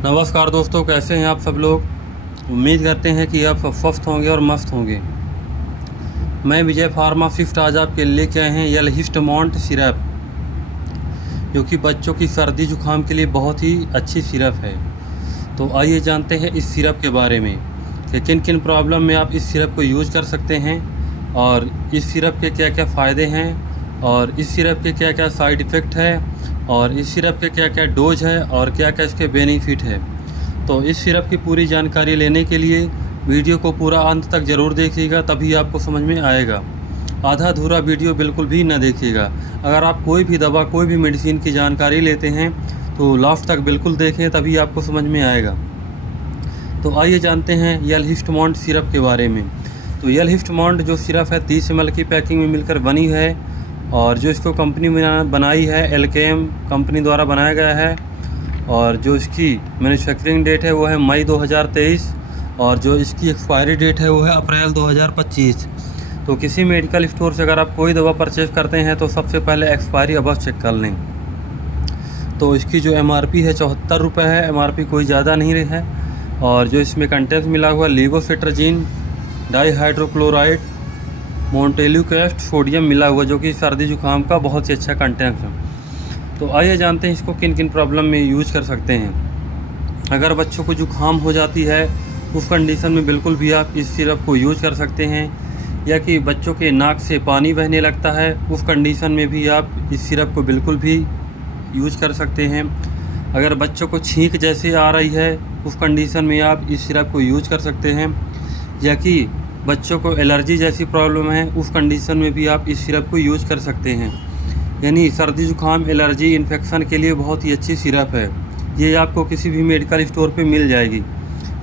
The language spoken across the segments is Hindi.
नमस्कार दोस्तों, कैसे हैं आप सब लोग। उम्मीद करते हैं कि आप सब स्वस्थ होंगे और मस्त होंगे। मैं विजय फार्मासिस्ट आज आपके लेके आए हैं एलहिस्टमॉन्ट सिरप, जो कि बच्चों की सर्दी जुकाम के लिए बहुत ही अच्छी सिरप है। तो आइए जानते हैं इस सिरप के बारे में कि किन किन प्रॉब्लम में आप इस सिरप को यूज़ कर सकते हैं और इस सिरप के क्या क्या फ़ायदे हैं और इस सिरप के क्या क्या साइड इफ़ेक्ट है और इस सिरप के क्या क्या डोज है और क्या क्या इसके बेनिफिट है। तो इस सिरप की पूरी जानकारी लेने के लिए वीडियो को पूरा अंत तक ज़रूर देखिएगा, तभी आपको समझ में आएगा। आधा अधूरा वीडियो बिल्कुल भी न देखिएगा। अगर आप कोई भी दवा कोई भी मेडिसिन की जानकारी लेते हैं तो लास्ट तक बिल्कुल देखें, तभी आपको समझ में आएगा। तो आइए जानते हैं एलहिस्टमॉन्ट सिरप के बारे में। तो एलहिस्टमॉन्ट जो सिरप है 30 ml की पैकिंग में मिलकर बनी है और जो इसको कंपनी बनाई है एलकेएम कंपनी द्वारा बनाया गया है और जो इसकी मैन्युफैक्चरिंग डेट है वो है मई 2023 और जो इसकी एक्सपायरी डेट है वो है अप्रैल 2025। तो किसी मेडिकल स्टोर से अगर आप कोई दवा परचेज़ करते हैं तो सबसे पहले एक्सपायरी अवश्य चेक कर लें। तो इसकी जो एमआरपी है 74 रुपये है, एमआरपी कोई ज़्यादा नहीं रही है। और जो इसमें कंटेंट्स मिला हुआ लीवोसिट्राजीन डाईहाइड्रोक्लोराइड मोन्टेल्यूकेस्ट सोडियम मिला हुआ, जो कि सर्दी जुकाम का बहुत ही अच्छा कंटेंट है। तो आइए जानते हैं इसको किन किन प्रॉब्लम में यूज कर सकते हैं। अगर बच्चों को जुकाम हो जाती है उस कंडीशन में बिल्कुल भी आप इस सिरप को यूज कर सकते हैं, या कि बच्चों के नाक से पानी बहने लगता है उस कंडीशन में भी आप इस सिरप को बिल्कुल भी यूज कर सकते हैं। अगर बच्चों को छींक जैसे आ रही है उस कंडीशन में आप इस सिरप को यूज कर सकते हैं, या कि बच्चों को एलर्जी जैसी प्रॉब्लम है उस कंडीशन में भी आप इस सिरप को यूज कर सकते हैं। यानी सर्दी जुकाम एलर्जी इन्फेक्शन के लिए बहुत ही अच्छी सिरप है। ये आपको किसी भी मेडिकल स्टोर पे मिल जाएगी।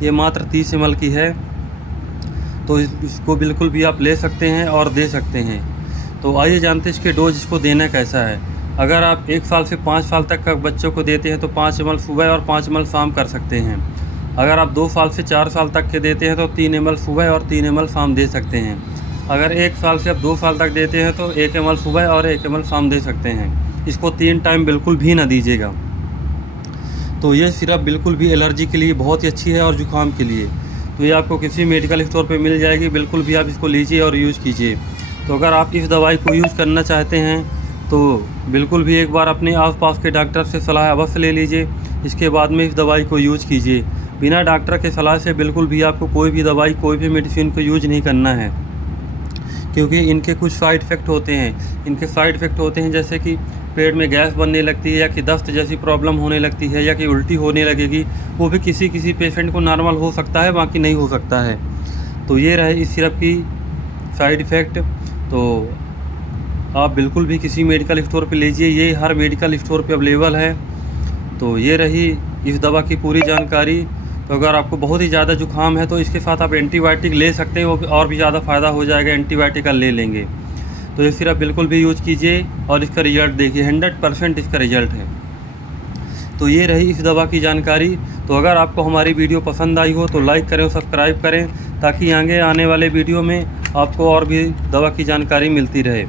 ये मात्र 30 ml की है, तो इसको बिल्कुल भी आप ले सकते हैं और दे सकते हैं। तो आइए जानते हैं इसके डोज, इसको देना कैसा है। अगर आप 1 साल से 5 साल तक का बच्चों को देते हैं तो 5 ml सुबह और 5 ml शाम कर सकते हैं। अगर आप 2 साल से 4 साल तक के देते हैं तो 3 ml सुबह और 3 ml शाम दे सकते हैं। अगर 1 साल से आप 2 साल तक देते हैं तो 1 ml सुबह और 1 ml शाम दे सकते हैं। इसको 3 टाइम बिल्कुल भी ना दीजिएगा। तो ये सिरप बिल्कुल भी एलर्जी के लिए बहुत ही अच्छी है और जुकाम के लिए। तो ये आपको किसी मेडिकल स्टोर पे मिल जाएगी, बिल्कुल भी आप इसको लीजिए और यूज़ कीजिए। तो अगर आप इस दवाई को यूज़ करना चाहते हैं तो बिल्कुल भी एक बार अपने आसपास के डॉक्टर से सलाह अवश्य ले लीजिए। इसके बाद में इस दवाई को यूज़ कीजिए। बिना डॉक्टर के सलाह से बिल्कुल भी आपको कोई भी दवाई कोई भी मेडिसिन को यूज नहीं करना है, क्योंकि इनके कुछ साइड इफ़ेक्ट होते हैं। इनके साइड इफ़ेक्ट होते हैं जैसे कि पेट में गैस बनने लगती है, या कि दस्त जैसी प्रॉब्लम होने लगती है, या कि उल्टी होने लगेगी। वो भी किसी किसी पेशेंट को नॉर्मल हो सकता है, बाकी नहीं हो सकता है। तो ये रहे इस सिरप की साइड इफ़ेक्ट। तो आप बिल्कुल भी किसी मेडिकल स्टोर पे लीजिए, ये हर मेडिकल स्टोर पे अवेलेबल है। तो ये रही इस दवा की पूरी जानकारी। तो अगर आपको बहुत ही ज़्यादा जुकाम है तो इसके साथ आप एंटीबायोटिक ले सकते हैं, वो और भी ज़्यादा फ़ायदा हो जाएगा। एंटीबायोटिक का ले लेंगे तो ये सिरप बिल्कुल भी यूज कीजिए और इसका रिज़ल्ट देखिए, 100% इसका रिज़ल्ट है। तो ये रही इस दवा की जानकारी। तो अगर आपको हमारी वीडियो पसंद आई हो तो लाइक करें और सब्सक्राइब करें, ताकि आगे आने वाले वीडियो में आपको और भी दवा की जानकारी मिलती रहे।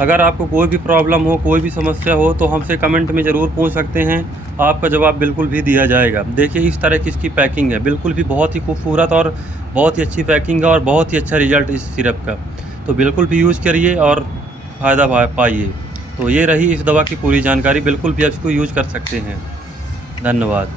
अगर आपको कोई भी प्रॉब्लम हो, कोई भी समस्या हो तो हमसे कमेंट में ज़रूर पूछ सकते हैं, आपका जवाब बिल्कुल भी दिया जाएगा। देखिए इस तरह की इसकी पैकिंग है, बिल्कुल भी बहुत ही खूबसूरत और बहुत ही अच्छी पैकिंग है और बहुत ही अच्छा रिजल्ट इस सिरप का। तो बिल्कुल भी यूज़ करिए और फ़ायदा पाइए। तो ये रही इस दवा की पूरी जानकारी, बिल्कुल भी आप इसको यूज़ कर सकते हैं। धन्यवाद।